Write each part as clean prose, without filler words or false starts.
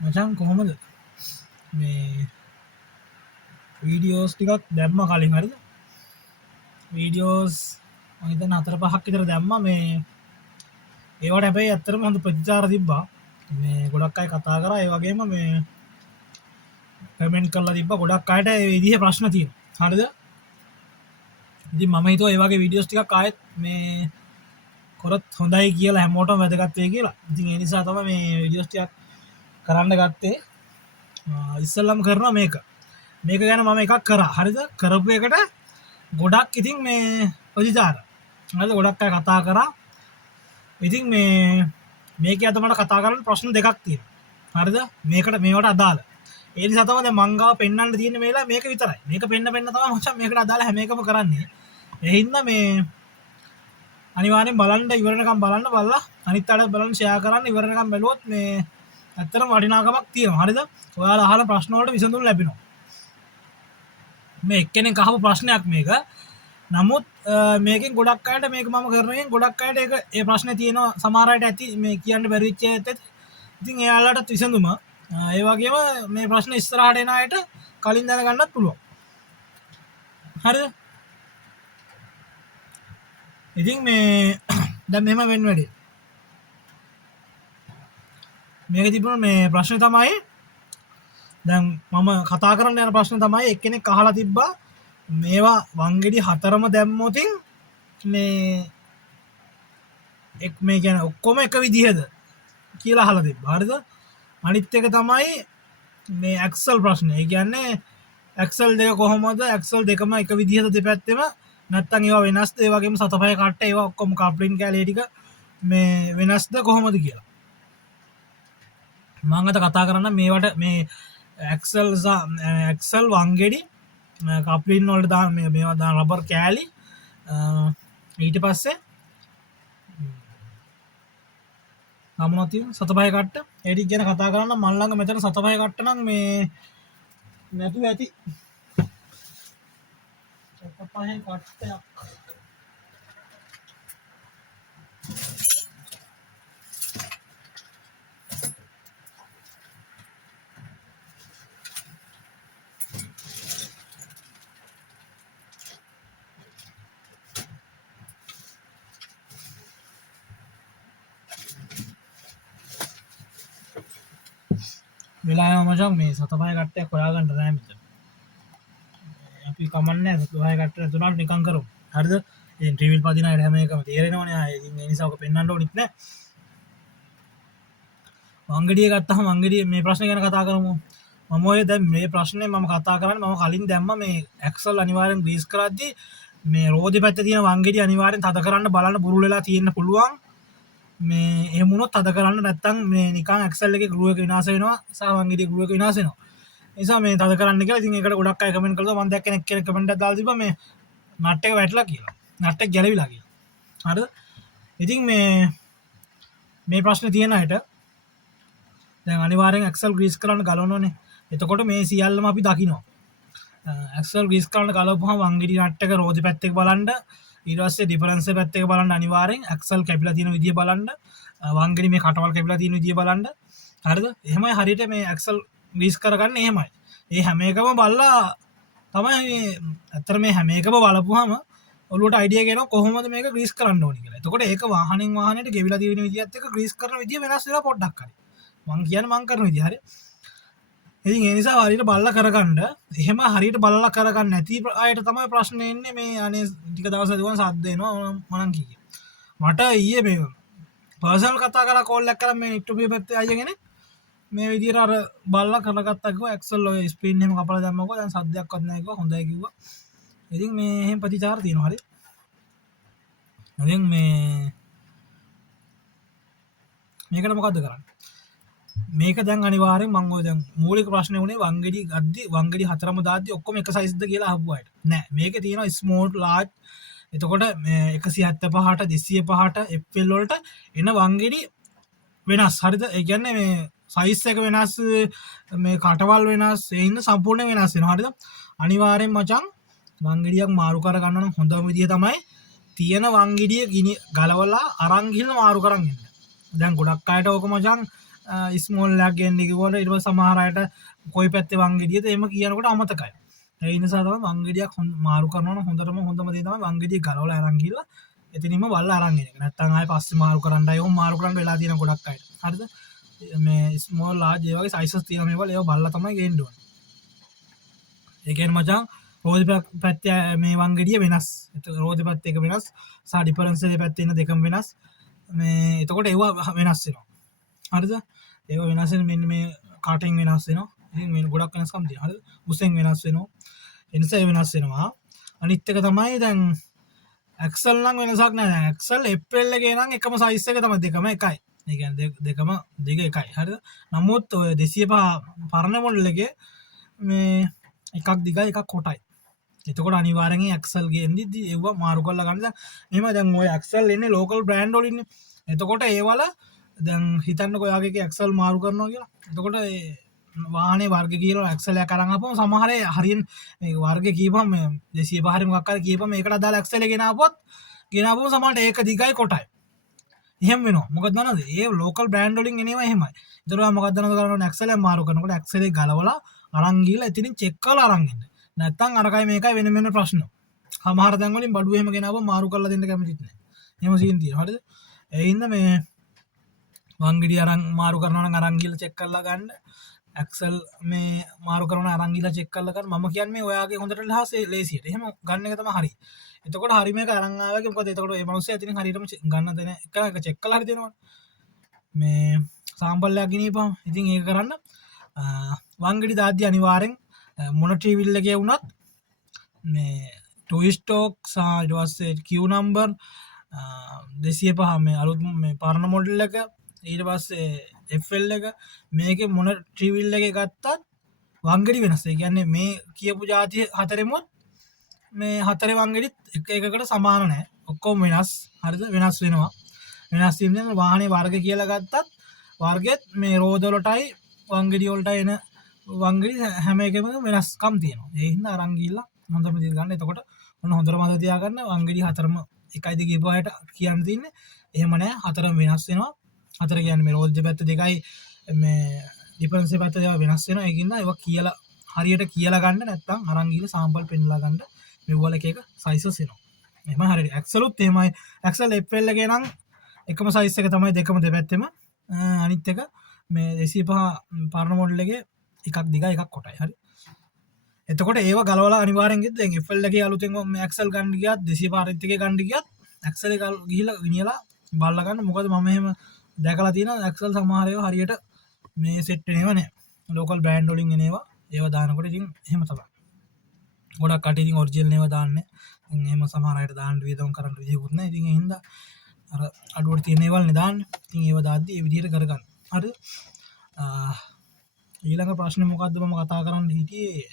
මචං කොහොමද මේ වීඩියෝස් ටිකක් දැම්ම කලින් හරිද වීඩියෝස් මහිතන් 4-5ක් විතර දැම්ම මේ ඒවට හැබැයි ඇත්තටම හොඳ ප්‍රතිචාර තිබ්බා මේ ගොඩක් අය කතා කරා ඒ වගේම මේ කමෙන්ට් කරලා තිබ්බා ගොඩක් අයට ඒ විදිහේ ප්‍රශ්න තියෙනවා හරිද ඉතින් මම හිතුවා ඒ වගේ වීඩියෝස් ටිකක් ආයෙත් මේ කරොත් හොඳයි කියලා හැමෝටම වැදගත් වෙයි කියලා ඉතින් ඒ නිසා තමයි මේ වීඩියෝස් ටිකක් කරන්න ගත්තේ ඉස්සල්ලම් කරනවා මේක ගැන මම එකක් කරා හරිද කරපු එකට ගොඩක් ඉතින් මේ ප්‍රතිචාර හරිද ගොඩක් අය කතා කරා ඉතින් මේක අද මට කතා කරන්න ප්‍රශ්න දෙකක් තියෙනවා හරිද මේවට අදාළ ඒ නිසා තමයි දැන් මං ගාව පෙන්වන්න තියෙන මේලා මේක විතරයි මේක පෙන්න තමයි මචං මේකට අදාළ හැම එකම කරන්නේ ඒ හින්දා මේ අනිවාර්යෙන් බලන්න ඉවරනකම් බලලා අනිත් අයට බලන්න ෂෙයා කරන්න ඉවරනකම් බැලුවොත් මේ ඇත්තටම වටිනාකමක් තියෙනවා හරිද ඔයාලා අහන ප්‍රශ්න වලට විසඳුම් ලැබෙනවා මේ එක්කෙනෙක් අහපු ප්‍රශ්නයක් මේක නමුත් මේකෙන් ගොඩක් අයට මේක මම කරනකෙන් ගොඩක් අයට ඒක ඒ ප්‍රශ්නේ තියෙනවා සමහර අයට ඇති මේ කියන්න බැරි වෙච්ච ඇත්ත ඉතින් එයාලට විසඳුම ඒ වගේම මේ ප්‍රශ්න ඉස්සරහට එන අයට කලින් දැනගන්නත් පුළුවන් හරිද ඉතින් මේ දැන් මෙහෙම වෙන්න වැඩි මේක තිබුණ මේ ප්‍රශ්නේ තමයි දැන් මම කතා කරන්න යන ප්‍රශ්නේ තමයි එක්කෙනෙක් අහලා තිබ්බා මේවා වංගෙඩි 4ම දැම්මොතින් මේ කියන්නේ ඔක්කොම එක විදිහද කියලා අහලා තිබ්බා හරිද අනිත් එක තමයි මේ ඇක්සල් ප්‍රශ්නේ. ඒ කියන්නේ ඇක්සල් දෙක කොහොමද? ඇක්සල් දෙකම එක විදිහද දෙපැත්තෙම නැත්නම් ඒවා වෙනස්ද? ඒ වගේම සතපය කට්ට ඒවා ඔක්කොම කප්ලින් කැලේ ටික මේ වෙනස්ද කොහොමද කියලා. මම අද කතා කරන්න මේවට මේ ඇක්සල් වංගෙඩි කප්ලින් වලට දාන මේවා දාන රබර් කෑලි ඊට පස්සේ නමුත් සතපය කට්ට ඒ ටික ගැන කතා කරන්න මම ළඟ මෙතන සතපය කට්ට නම් මේ නැතුව ඇති සතපය කට්ටයක් වෙලා මචං මේ සතපය කට්ටයක් හොයාගන්න නෑ මෙතන. අපි කමන්නේ සතපය කට්ට නැතුණාට නිකන් කරමු. හරිද? ඉතින් ට්‍රිවිල් පදින අය හැම එකම තේරෙනවනේ ආයේ. ඉතින් ඒ නිසා ඔක පෙන්වන්න ඕනෙත් නෑ. වංගඩිය ගත්තහම වංගඩිය මේ ප්‍රශ්නේ ගැන කතා කරමු. මම ඔය දැන් මේ ප්‍රශ්නේ මම කතා කරන්නේ මම කලින් දැම්ම මේ ඇක්සල් අනිවාර්යෙන් ග්‍රීස් කරද්දී මේ රෝදේ පැත්තේ තියෙන වංගඩිය අනිවාර්යෙන් තද කරන්න බලන්න බුරුල් වෙලා තියෙන්න පුළුවන්. මේ එහෙම වුණොත් තද කරන්න නැත්තම් මේ නිකන් ඇක්සල් එකේ ග්ලූ එක විනාශ වෙනවා සහ වංගෙඩියේ ග්ලූ එක විනාශ වෙනවා ඒ නිසා මේ තද කරන්න කියලා ඉතින් ඒකට ගොඩක් අය කමෙන්ට් කළා මම දැක්ක කෙනෙක් කමෙන්ට් එකක් දාලා තිබ්බා මේ නට් එක වැටලා කියලා නට් එක ගැලවිලා කියලා හරිද ඉතින් මේ ප්‍රශ්නේ තියෙන අයට දැන් අනිවාර්යෙන් ඇක්සල් ග්‍රීස් කරන්න ගලවනෝනේ එතකොට මේ සියල්ලම අපි දකිනවා ඇක්සල් ග්‍රීස් කරන්න ගලවපුවම වංගෙඩි නට් එක රෝදේ පැත්තේ බලන්න ඊට පස්සේ ඩිෆරන්ස් පැත්ත එක බලන්න අනිවාර්යෙන් ඇක්සල් කැපිලා තියෙන විදිය බලන්න වංගෙඩි මේ කටවල් කැපිලා තියෙන විදිය බලන්න හරිද එහෙමයි හරියට මේ ඇක්සල් ග්‍රීස් කරගන්න එහෙමයි ඒ හැම එකම බලලා තමයි අතර මේ හැම එකම බලපුවාම ඔළුවට අයිඩියා ගේනවා කොහොමද මේක ග්‍රීස් කරන්න ඕනි කියලා. එතකොට ඒක වාහනෙන් වාහනයට ගෙවිලා තියෙන විදියත් එක්ක ග්‍රීස් කරන විදිය වෙනස් වෙලා පොඩ්ඩක් හරි. මං කියන්නේ මං කරන විදිය හරි. ඉතින් ඒ නිසා හරියට බලලා කරගන්න එහෙම හරියට බලලා කරගන්න නැති අයට තමයි ප්‍රශ්නේ එන්නේ මේ අනේ ටික දවසක් දුවන සද්ද එනවා මනම් කියේ මට ඊයේ මේ පර්සනල් කතා කරලා කෝල් එකක් කරා මේ ඉක්ටෝබිය පැත්තේ අයියගෙන මේ විදියට අර බලලා කරගත්තා කිව්වා ඇක්සල් ඔය ස්ක්‍රීන් එහෙම කපලා දැම්මකෝ දැන් සද්දයක්වත් නැහැ කිව්වා හොඳයි කිව්වා ඉතින් මේ එහෙම ප්‍රතිචාර තියෙනවා හරි ඉතින් මේකට මොකද්ද කරන්නේ මේක දැන් අනිවාර්යෙන් මම ඔය දැන් මූලික ප්‍රශ්නේ උනේ වංගෙඩි ගද්දි වංගෙඩි 4ම දාද්දි ඔක්කොම එක සයිස්ද කියලා අහපු අයට නෑ මේකේ තියෙනවා ස්මෝල් ලාර්ජ් එතකොට 175ට 205ට FL වලට එන වංගෙඩි වෙනස් හරිද ඒ කියන්නේ මේ සයිස් එක වෙනස් මේ කටවල් වෙනස් ඒ හින්දා සම්පූර්ණ වෙනස් වෙනවා හරිද අනිවාර්යෙන් මචං වංගෙඩියක් මාරු කර ගන්න නම් හොඳම විදිය තමයි තියෙන වංගෙඩිය ගලවලා අරන් ගිහින් මාරු කරන් ඉන්න දැන් ගොඩක් අයට ඕක මචං ස්මෝල්ලයක් ගෙන්ඩි කිව්වට ඊට පස්සේ සමහර අයට කොයි පැත්තේ වංගෙඩියද එහෙම කියනකොට අමතකයි. ඒ නිසා තමයි වංගෙඩියක් මාරු කරනවා නම් හොඳම දේ තමයි වංගෙඩිය ගලවලා අරන් ගිහලා එතනින්ම වල්ලා අරන් එන එක. නැත්තම් ආයෙ පස්සේ මාරු කරන්නයි ඕම් මාරු කරන්න වෙලා තියෙන ගොඩක් අයට. හරිද? මේ ස්මෝල් ලාර්ජ් ඒ වගේ සයිසස් තියෙන මේවල ඒව බලලා තමයි ගේන්න ඕනේ. ඒ කියන්නේ මචං රෝදි පැත්තේ මේ වංගෙඩිය වෙනස්. රෝදි පැත්තේ එක වෙනස්. සහ ඩිෆරන්ස් එකේ පැත්තේ ඉන්න දෙකම වෙනස්. මේ එතකොට ඒව වෙනස් වෙනවා. හරිද? ඒව වෙනස් වෙන මෙන්න මේ කටින් වෙනස් වෙනවා. ඉතින් මේ ගොඩක් වෙනස්කම් තියෙනවා. හරිද? උසෙන් වෙනස් වෙනවා. එනිසා ඒ වෙනස් වෙනවා. අනිත් එක තමයි දැන් ඇක්සල් නම් වෙනසක් නැහැ. දැන් ඇක්සල් FL එකේ නම් එකම සයිස් එක තමයි දෙකම එකයි. ඒ කියන්නේ දෙකම දිග එකයි. හරිද? නමුත් ඔය 205 පරණ මොඩල් එකේ මේ එකක් දිගයි එකක් කොටයි. එතකොට අනිවාර්යෙන් ඇක්සල් ගේන්දි ඒව මාරු කරලා ගන්න. දැන් එහෙම දැන් ඔය ඇක්සල් එන්නේ ලෝකල් බ්‍රෑන්ඩ් වල ඉන්නේ. එතකොට ඒවල දැන් හිතන්නකො ඔයාගේ ඇක්සල් මාරු කරනවා කියලා. එතකොට ඒ වාහනේ වර්ග කියලා ඇක්සල් එක අරන් ආපුවම සමහර අය හරියෙන් මේ වර්ග කීපම 205 හරි මොකක් හරි කීපම ඒකට අදාළ ඇක්සල් එක ගෙනාවොත් සමහරට ඒක දිගයි කොටයි. එහෙම වෙනවා. මොකද දන්නවද? ඒ ලෝකල් බ්‍රෑන්ඩ් වලින් එනවා එහෙමයි. ඒතර ඔයා මොකක්ද දන්නවද කරන්නේ ඇක්සල් එක මාරු කරනකොට ඇක්සල් එක ගලවලා අරන් ගිහලා එතනින් චෙක් කරලා අරන් එන්න. නැත්තම් අරකයි මේකයි වෙන ප්‍රශ්න. සමහර තැන් වලින් බඩුව එහෙම ගෙනාවම මාරු කරලා දෙන්න කැමතිත් නැහැ. එහෙම සීන් තියෙනවා. හරිද? ඒ හින්දා මේ වංගෙඩිය අරන් මාරු කරනවා නම් අරන් ගිහලා චෙක් කරලා ගන්න. ඇක්සල් මේ මාරු කරන අරන් ගිහලා චෙක් කරලා ගන්න. මම කියන්නේ ඔයාගේ හොඳට ලේසියට. එහෙම ගන්න එක තමයි හරි. එතකොට හරි මේක අරන් ආවගේ මොකද එතකොට මේ මිනිස්සයා ඉතින් හරියටම ගන්න දෙන එක චෙක් කරලා හරි දෙනවනේ. මේ සාම්පල් එකක් ගෙනියපම ඉතින් ඒක කරන්න වංගෙඩි දාද්දි අනිවාර්යෙන් මොන ට්‍රීවිල් එකේ වුණත් මේ ටොයි ස්ටෝක් සහ ඊට පස්සේ Q නම්බර් 205 මේ අලුත් මේ පරණ මොඩල් එක ඊට පස්සේ FL එක මේකේ මොන ට්‍රීවිල් එකේ ගත්තත් වංගෙඩි වෙනස්. ඒ කියන්නේ මේ කියපු જાති හතරෙමුත් මේ හතරේ වංගෙඩිත් එක එකකට සමාන නැහැ. ඔක්කොම වෙනස්. හරිද? වෙනස් වෙනවා. වෙනස් වීම දැන් වාහනේ වර්ග කියලා ගත්තත් වර්ගෙත් මේ රෝද වලටයි වංගෙඩි වලටයි එන වංගෙඩි හැම එකෙම වෙනස්කම් තියෙනවා. ඒ හින්දා අරන් ගිහිල්ලා හොඳම දේ ගන්න. එතකොට ඔන්න හොඳට මතක තියාගන්න වංගෙඩි හතරම එකයිද කියපු අයට කියන්න තියෙන්නේ. එහෙම නැහැ. හතරම වෙනස් වෙනවා. හතර කියන්නේ මේ රෝද පැත්ත දෙකයි මේ ඩිෆරන්ස් පැත්ත දේවල් වෙනස් වෙනවා. ඒකින්ද ඒවා කියලා හරියට කියලා ගන්න නැත්නම් අරන් ගිහලා සාම්පල් පෙන්නලා ගන්න. මෙව්වල එක එක සයිසස් එනවා. එහෙමයි හරියට. ඇක්සලුත් එහෙමයි. ඇක්සල් FL එකේ නම් එකම සයිස් එක තමයි දෙකම දෙපැත්තෙම. අනිත් එක මේ 205 පරණ මොඩල් එකේ එකක් දිගයි එකක් කොටයි. හරි. එතකොට ඒව ගලවලා අනිවාර්යෙන් ගිහද්දි දැන් FL එකේ අලුතෙන් මේ ඇක්සල් ගන්න ගියත් 205 අනිත් එකේ ගන්න ගියත් ඇක්සල් එක ගිහිලා ගෙනියලා බලලා ගන්න. මොකද මම එහෙම දැකලා තියෙනවා ඇක්සල් සමහර ඒවා හරියට මේ සෙට් වෙනේව නැහැ. ලෝකල් බ්‍රෑන්ඩ් වලින් එනේවා ඒවා දානකොට ඉතින් එහෙම තමයි. ගොඩක් කට ඉතින් ඔරිජිනල් ඒවා දාන්නේ. ඉතින් එහෙම සමහර අයට දාන්න වියදම් කරන්න විදිහකුත් නැහැ. ඉතින් ඒ හින්දා අර අඩුවට තියෙන ඒවාල් නේ දාන්නේ. ඉතින් ඒවා දාද්දි ඒ විදිහට කරගන්න. හරිද? ඊළඟ ප්‍රශ්නේ මොකද්ද මම කතා කරන්න හිටියේ?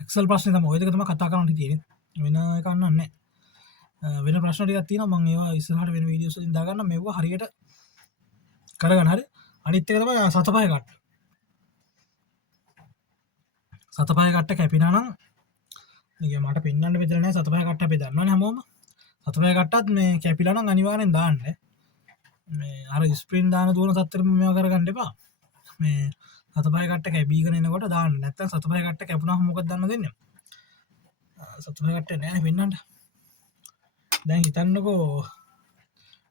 එක්සල් ප්‍රශ්නේ තමයි. ඔය දෙක තමයි කතා කරන්න හිටියේ. වෙන එකක් නෑ. වෙන ප්‍රශ්න ටිකක් තියෙනවා. මම ඒවා ඉස්සරහට වෙන වීඩියෝස් වලින් දාගන්න. මේවා හරියට කරගන්න. හරි. අනිත් එක තමයි සතපය කට්ට. සතපය කට්ට කැපිනා නම් නිකන් මට පෙන්වන්න බෙදලා නැහැ. සතපය කට්ට අපි දන්නවනේ හැමෝම. සතපය කට්ටත් මේ කැපිලා නම් අනිවාර්යෙන් දාන්න. මේ අර ස්ප්‍රින් දාන දුවන තත්ත්වෙම මේවා කරගන්න එපා. මේ සතපය කට්ට කැපීගෙන එනකොට දාන්න. නැත්නම් සතපය කට්ට කැපුණාම මොකද දන්නවද වෙන්නේ? සතපය කට්ට නෑනේ පෙන්වන්න. දැන් හිතන්නකෝ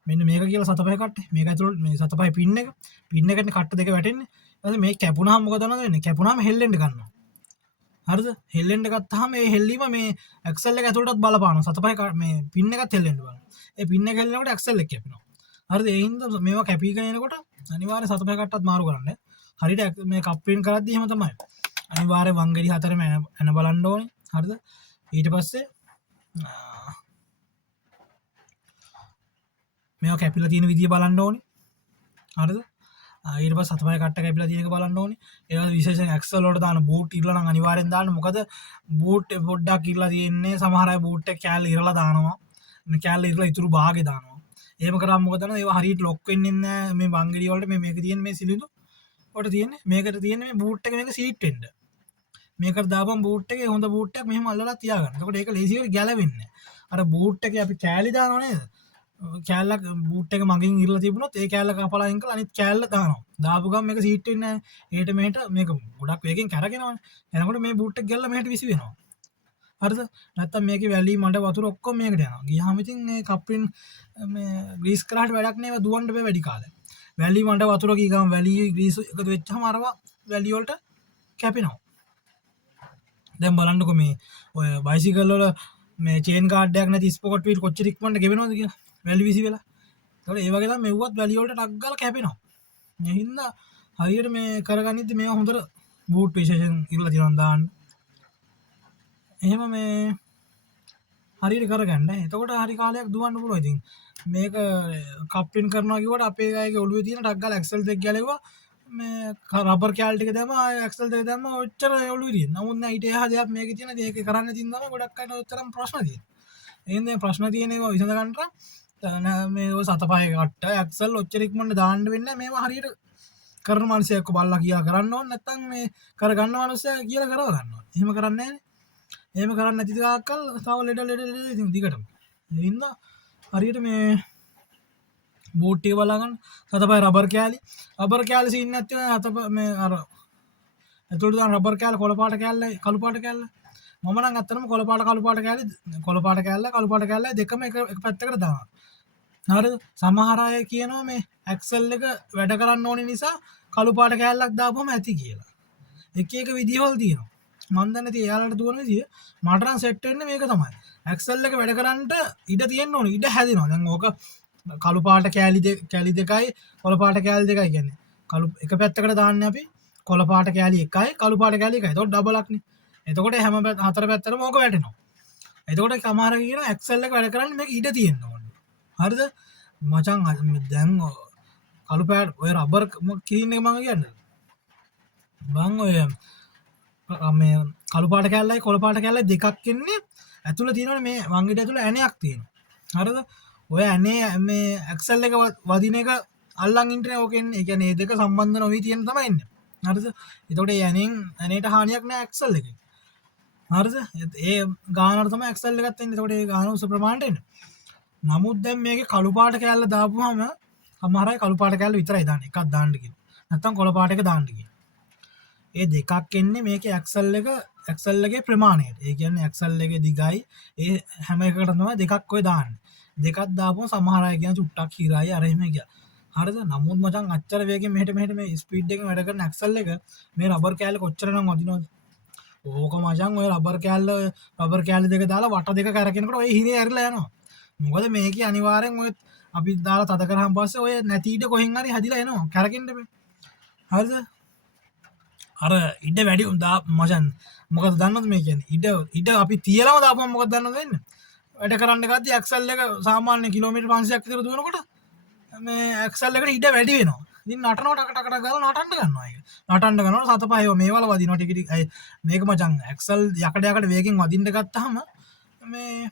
මෙන්න මේක කියලා සතපය කට්ටේ. මේක ඇතුළට මේ සතපය පින් එක. පින් එකනේ කට්ට දෙක වැටෙන්නේ. ඊට මේ කැපුණාම මොකද දන්නවද වෙන්නේ? කැපුණාම හෙල්ලෙන්න ගන්නවා. හරිද? හෙල්ලෙන්න ගත්තාම මේ හෙල්ලීම මේ ඇක්සල් එක ඇතුළටත් බලපානවා. සතපය මේ පින් එකත් හෙල්ලෙන්න බලනවා. ඒ පින් එක හෙල්ලෙනකොට ඇක්සල් එක කැපෙනවා. හරිද? ඒ හින්දා මේවා කැපීගෙන එනකොට අනිවාර්යෙන් සතපය කට්ටත් මාරු කරන්න. හරියට මේ කප් පින් කරද්දි එහෙම තමයි. අනිවාර්යෙන් වංගෙඩි හතරම එන බලන්න ඕනේ. හරිද? ඊට පස්සේ මේවා කැපිලා තියෙන විදිය බලන්න ඕනේ. හරිද? ඊට පස්සේ සතපය කට්ට කැපිලා තියෙන එක බලන්න ඕනේ. ඒවා විශේෂයෙන් ඇක්සල් වලට දාන බූට් ඉරලා නම් අනිවාර්යෙන් දාන්න. මොකද බූට් පොඩ්ඩක් ඉරලා තියෙන්නේ සමහර අය බූට් එක කෑල්ල ඉරලා දානවා. මේ කෑල්ල ඉරලා ඉතුරු භාගේ දානවා. එහෙම කරාම මොකද දන්නවද? ඒවා හරියට ලොක් වෙන්නේ නැහැ. මේ වංගෙඩි වලට මේක තියෙන මේ සිලිඳු වලට තියෙන්නේ. මේකට තියෙන්නේ මේ බූට් එක මේක සීට් වෙන්න. මේකට දාපම් බූට් එකේ හොඳ බූට් එකක් මෙහෙම අල්ලලා තියාගන්න. එතකොට ඒක ලේසියට ගැලවෙන්නේ නැහැ. අර බූට් එකේ අපි කෑලි දානව නේද? කෑල්ලක් බූට් එක මගින් ඉරලා තිබුණොත් ඒ කෑල්ල කපලා අයින් කරලා අනිත් කෑල්ල දානවා. දාපු ගමන් මේක සීට් වෙන්නේ නැහැ. ඒට මෙහෙට මේක ගොඩක් වේගෙන් කැරගෙනවනේ. එනකොට මේ බූට් එක ගැල්ලා මෙහෙට විසි වෙනවා. හරිද? නැත්තම් මේකේ වැලි මඩ වතුර ඔක්කොම මේකට යනවා. ගියාම ඉතින් මේ කප්පින් මේ ග්‍රීස් කරාට වැඩක් නෑ. ඒවා දුවන්න බෑ වැඩි කාලයක්. වැලි මඩ වතුර ගිය ගමන් වැලි ග්‍රීස් එකතු වෙච්චාම අරවා වැලි වලට කැපෙනවා. දැන් බලන්නකො මේ ඔය බයිසිකල් වල මේ චේන් කාඩ් එකක් නැති ස්පොකට් වීල් කොච්චර ඉක්මනට ගෙවෙනවද කියලා. වැලි විසි වෙලා. ඒතකොට ඒ වගේ තමයි මෙව්වත් වැලි වලට ටක් ගාලා කැපෙනවා. ඒ හින්දා හරියට මේ කරගනිද්දි මේවා හොඳට බූට් විශේෂයෙන් ඉරලා තියනවා දාන්න. එහෙම මේ හරියට කරගන්න. එතකොට හරි කාලයක් දුවන්න පුළුවන්. ඉතින් මේක කප්පින් කරනවා කිව්වට අපේ අයගේ ඔළුවේ තියෙන ටක් ගාලා ඇක්සල් දෙක ගැලෙව්වා. මේ රබර් කෑල් ටික දැම්ම ආයෙ ඇක්සල් දෙක දැම්ම ඔච්චර ඔළුවේ තියෙන. නමුත් නෑ ඊට එහා දෙයක් මේකේ තියෙන. ඒක කරන්න තියෙන තමයි ගොඩක් අයට ඔච්චරම ප්‍රශ්න තියෙන්නේ. එහෙනම් දැන් ප්‍රශ්න තියෙන ඒවා විසඳ ගන්නට මේ ඔය සතපහේ කට්ට ඇක්සල් ඔච්චර ඉක්මනට දාන්න වෙන්නේ මේවා හරියට කරන මිනිස්සෙක්ව බලලා කියලා කරන්න ඕනේ. නැත්තම් මේ කරගන්න මිනිස්සයා කියලා කරව ගන්නවා. එහෙම කරන්නේ නෑනේ. එහෙම කරන්න නැති තාක්කල් තව ලෙඩ ඉතින් දිගටම. ඒ හින්දා හරියට මේ බූට් ටික බලාගන්න සතපය රබර් කෑලි සීන් නැති වෙන හතප මේ අර ඇතුළට දාන රබර් කෑල්ල කොළ පාට කෑල්ල කළු පාට කෑල්ල මම නම් අත්තනම කොළ පාට කළු පාට කෑල්ල දෙකම එක පැත්තකට දානවා. හරිද? සමහර අය කියනවා මේ ඇක්සල් එක වැඩ කරන්න ඕනේ නිසා කළු පාට කෑල්ලක් දාපුවම ඇති කියලා. එක එක විදිහවල් තියෙනවා. මන් දන්නේ නැති එයාලට දුවන විදිය මට නම් සෙට් වෙන්නේ මේක තමයි. ඇක්සල් එක වැඩ කරන්න ඉඩ තියෙන්න ඕනේ. ඉඩ හැදෙනවා. දැන් ඕක කළු පාට කෑලි දෙකයි කොළ පාට කෑලි දෙකයි කියන්නේ. කළු එක පැත්තකට දාන්නේ අපි කොළ පාට කෑලි එකයි කළු පාට කෑලි එකයි. එතකොට ඩබලක්නේ. එතකොට හැම හතර පැත්තටම ඕක වැටෙනවා. එතකොට සමහර කියනවා ඇක්සල් එක වැඩ කරන්න මේක ඉඩ තියෙන්න ඕනේ. හරිද? මචං දැන් කළු පාට ඔය රබර් කීන් එක මම කියන්නේ. බං ඔය මේ කළු පාට කෑල්ලයි කොළ පාට කෑල්ලයි දෙකක් ඉන්නේ. ඇතුළේ තියෙනවනේ මේ වංගෙඩිය ඇතුළේ ඇණයක් තියෙනවා. හරිද? ඔය ඇනේ මේ ඇක්සල් එක වදින එක අල්ලන් ඉන්නේ ඕකෙන්. ඒ කියන්නේ මේ දෙක සම්බන්ධ නොවි තියෙන තමයි ඉන්නේ. හරිද? එතකොට ඒ ඇනේට හානියක් නෑ ඇක්සල් එකේ. හරිද? ඒ ගානට තමයි ඇක්සල් එකත් එන්නේ. එතකොට ඒ ගාන උස ප්‍රමාණයට එන්නේ. නමුත් දැන් මේකේ කළු පාට කෑල්ල දාපුවාම සමහර අය කළු පාට කෑල්ල විතරයි දාන්නේ. එකක් දාන්න කියනවා. නැත්තම් කොළ පාට එක දාන්න කියනවා. ඒ දෙකක් එන්නේ මේකේ ඇක්සල් එකේ ප්‍රමාණයට. ඒ කියන්නේ ඇක්සල් එකේ දිගයි ඒ හැම එකකටම තමයි දෙකක් ඔය දාන්නේ. දෙකක් දාපුවම සමහර අය කියන චුට්ටක් හිරයි අර එහෙම කියලා. හරිද? නමුත් මචං අච්චර වේගෙන් මෙහෙට මේ ස්පීඩ් එකෙන් වැඩ කරන ඇක්සල් එක මේ රබර් කෑල්ල කොච්චරනම් වදිනවද? ඕක මචං ඔය රබර් කෑල්ල දෙක දාලා වට දෙක කරකිනකොට ඔය හිරේ ඇරිලා යනවා. මොකද මේකේ අනිවාර්යෙන් ඔය අපි දාලා තද කරාන් පස්සේ ඔය නැති ඉඩ කොහෙන් හරි හැදිලා එනවා. කරකින්න බෑ. හරිද? අර ඉඩ වැඩි උදා මචන් මොකද දන්නවද මේ කියන්නේ ඉඩ අපි තියලාම දාපුවම මොකද දන්නවද වෙන්නේ? වැඩ කරන්න ගත්තී ඇක්සල් එක සාමාන්‍ය කිලෝමීටර් 500ක් විතර දුවනකොට මේ ඇක්සල් එකට ඉඩ වැඩි වෙනවා. ඉතින් නටනවා ටක ගාලා නටන්න ගන්නවා ඒක. නටන්න ගන්නවා සත පහේ මේවල වදිනවා ටික ටික. මේක මචං ඇක්සල් යකඩ වේගෙන් වදින්න ගත්තාම මේ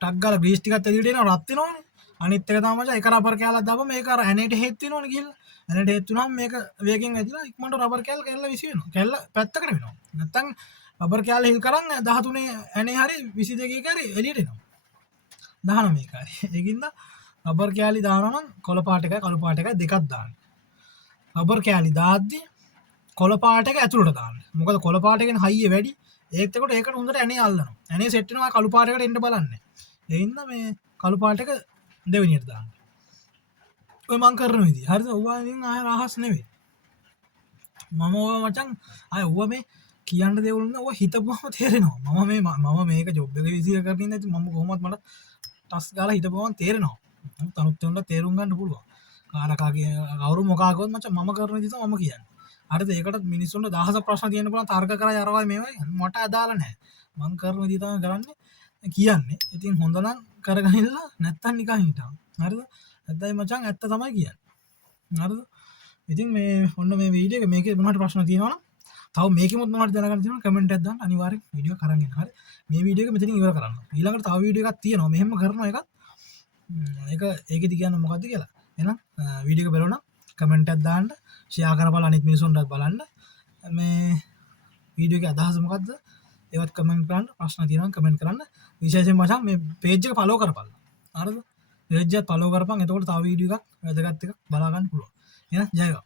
ටක් ගාලා ග්‍රීස් ටිකත් එළියට එනවා රත් වෙනවනේ. අනිත් එක තමයි මචං එක රබර් කෑල්ලක් දාපුවම මේක අර ඇනේට හේත් වෙනවනේ කියලා. ඇනේට හේත් වුණාම මේක වේගෙන් වැදිලා ඉක්මනට රබර් කෑල්ල විසි වෙනවා. කෑල්ල පැත්තකට වෙනවා. නැත්තම් රබර් කෑල්ල හිල් කරන් 13 ඇනේ හරි 22 එක හරි එළියට එනවා. 19 එක හරි. ඒකින්ද රබර් කෑලි දානවා නම් කොළ පාට එකයි කළු පාට එකයි දෙකක් දාන්න. රබර් කෑලි දාද්දි කොළ පාට එක ඇතුළට දාන්න. මොකද කොළ පාට එකෙන් හයිය වැඩි. ඒත් ඒකට හොඳට ඇනේ අල්ලනවා. ඇනේ සෙට් වෙනවා කළු පාට එකට එන්න බලන්නේ. ඒ හින්දා මේ කළු පාට එක දෙවෙනියට දාන්න. ඔය මං කරන විදිහ. හරිද? ඔවා ඉතින් ආය රහස් නෙවෙයි. මම ඔය මචං ආය ඔවා මේ කියන්න දේවල් නෑ. ඔවා හිතපුවම තේරෙනවා. මම මේක ජොබ් එක විසිර කරගෙන ඉඳි මම කොහොමවත් මට ටස් ගාලා හිතපුවම තේරෙනවා. තනුත් උන්ට තේරුම් ගන්න පුළුවන්. කාරකාගේ කවුරු මොකාගොත් මචං මම කරන විදිහ මම කියන්නේ. හරිද? ඒකට මිනිස්සුන්ට දහස ප්‍රශ්න තියෙන පුළුවන් තර්ක කරලා අරවයි මේවයි මට අදාළ නෑ. මං කරන විදිහ තමයි කරන්නේ. කියන්නේ. ඉතින් හොඳ නම් කරගනින්න නැත්තම් නිකන් හිටන්. හරිද? නැත්නම් මචං ඇත්ත තමයි කියන්නේ. හරිද? ඉතින් මේ ඔන්න මේ වීඩියෝ එක මේකේ මොනවද ප්‍රශ්න තියෙනවා නම් තව මේකෙමුත් මොනවද දැනගන්න තියෙනවා කමෙන්ට් එකක් දාන්න අනිවාර්යෙන් වීඩියෝ කරන් එන්න. හරි. මේ වීඩියෝ එක මෙතනින් ඉවර කරන්න. ඊළඟට තව වීඩියෝ එකක් තියෙනවා. මෙහෙම කරනවා එකක්. ඒකෙදි කියන්නේ මොකද්ද කියලා. එහෙනම් වීඩියෝ එක බලනවා කමෙන්ට් එකක් දාන්න, ෂෙයා කරපළා අනිත් මිනිස්සුන්ටත් බලන්න. මේ වීඩියෝ එකේ අදහස මොකද්ද? ඒවත් කමෙන්ට් කරන්න. ප්‍රශ්න තියෙනවා කමෙන්ට් කරන්න. විශේෂයෙන් මචං මේ පේජ් එක ෆලෝ කරපළා. හරිද? පේජ්ජත් පලෝ කරපන් එතකොට තව වීඩියෝ එකක් වැදගත් එකක් බලා ගන්න පුළුවන්. එහෙනම් ජය වේවා.